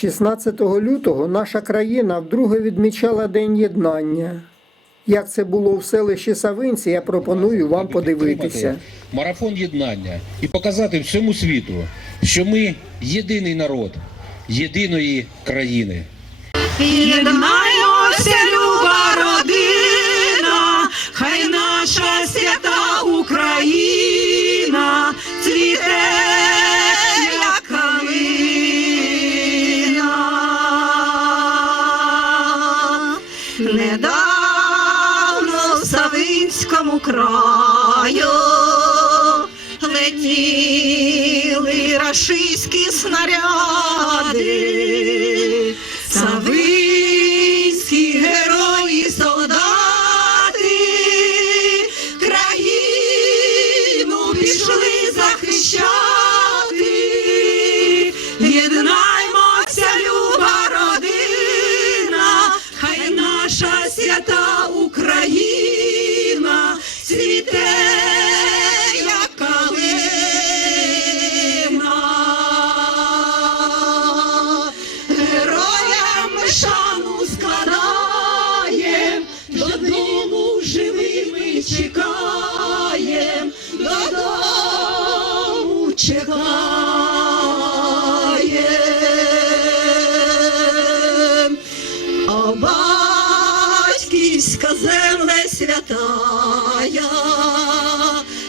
16 лютого наша країна вдруге відмічала День єднання. Як це було в селищі Савинці, я пропоную вам подивитися. марафон єднання і показати всьому світу, що ми єдиний народ єдиної країни. Єднаймося, люба родина, Савинському краю летіли рашистські снаряди. Чекаєм. О, батьківська земле святая,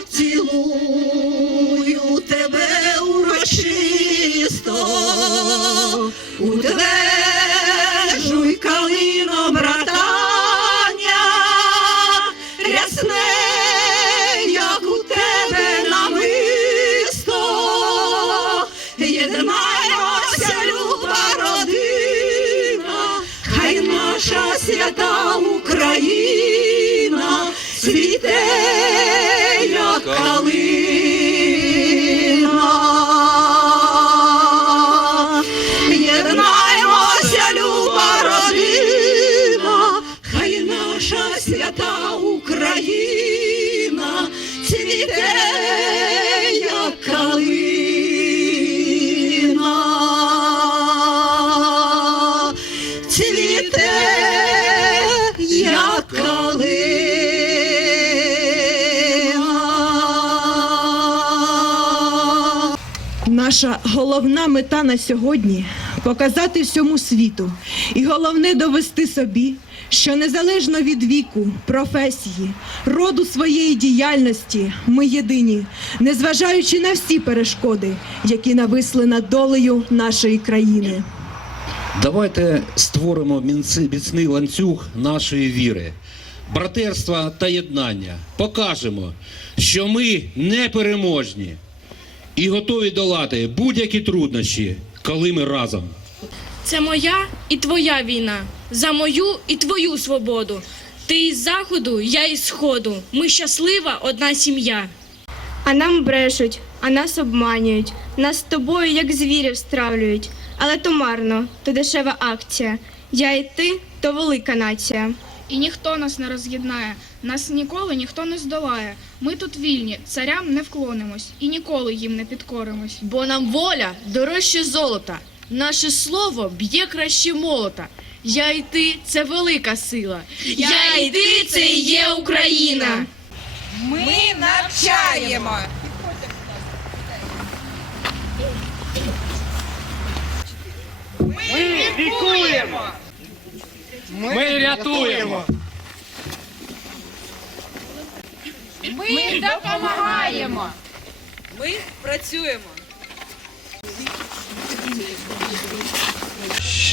цілую тебе урочисто, удержуй калино братання, рясне, Україна цвіте, Наша головна мета на сьогодні показати всьому світу, і головне довести собі, що незалежно від віку, професії, роду своєї діяльності, ми єдині, незважаючи на всі перешкоди, які нависли над долею нашої країни. Давайте створимо міцний ланцюг нашої віри, братерства та єднання. Покажемо, що ми непереможні і готові долати будь-які труднощі, коли ми разом. Це моя і твоя війна, за мою і твою свободу. Ти із заходу, я із сходу. Ми щаслива одна сім'я. А нам брешуть, а нас обманюють. Нас з тобою, як звірів, стравлюють. Але то марно, то дешева акція. Я і ти то велика нація. І ніхто нас не роз'єднає, нас ніколи ніхто не здолає. Ми тут вільні, царям не вклонимось і ніколи їм не підкоримось. Бо нам воля дорожче золота, наше слово б'є краще молота. Я і ти це велика сила. Я і ти це і є Україна. Ми навчаємо. Ми лікуємо. Ми рятуємо. Ми допомагаємо. Ми працюємо.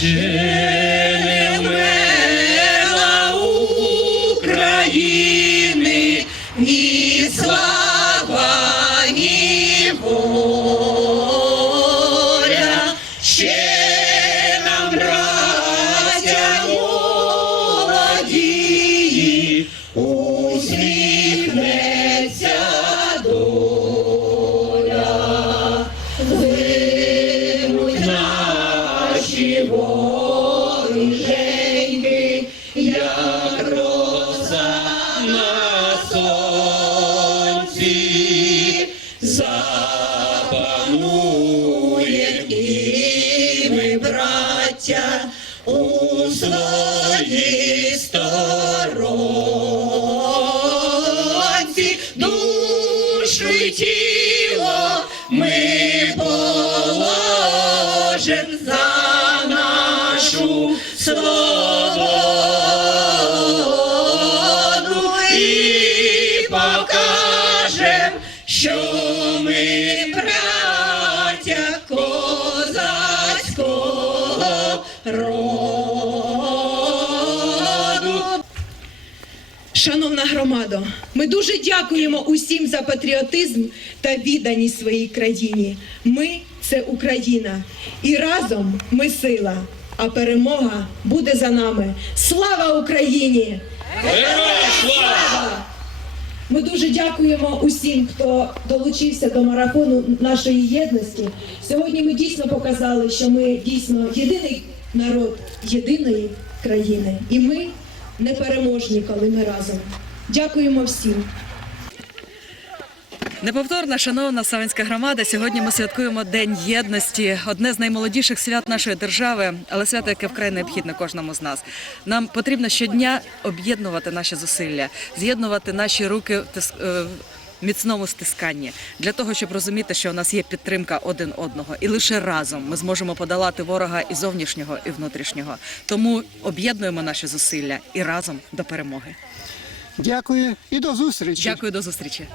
Вмерла браття, у своїй сторонці, душу й тіло ми положим за нашу свободу і покажем, що ми Шановна громадо, ми дуже дякуємо усім за патріотизм та відданість своїй країні. Ми це Україна, і разом ми сила. А перемога буде за нами. Слава Україні! Слава! Ми дуже дякуємо усім, хто долучився до марафону нашої єдності. Сьогодні ми дійсно показали, що ми дійсно єдиний народ єдиної країни, і ми непереможні, коли ми разом. Дякуємо всім. Неповторна, шановна Савинська громада. Сьогодні ми святкуємо День єдності, одне з наймолодіших свят нашої держави, але свято, яке вкрай необхідне кожному з нас. Нам потрібно щодня об'єднувати наші зусилля, з'єднувати наші руки в е, міцному стисканні для того, щоб розуміти, що у нас є підтримка один одного, і лише разом ми зможемо подолати ворога і зовнішнього, і внутрішнього. Тому об'єднуємо наші зусилля і разом до перемоги. Дякую і до зустрічі. Дякую до зустрічі.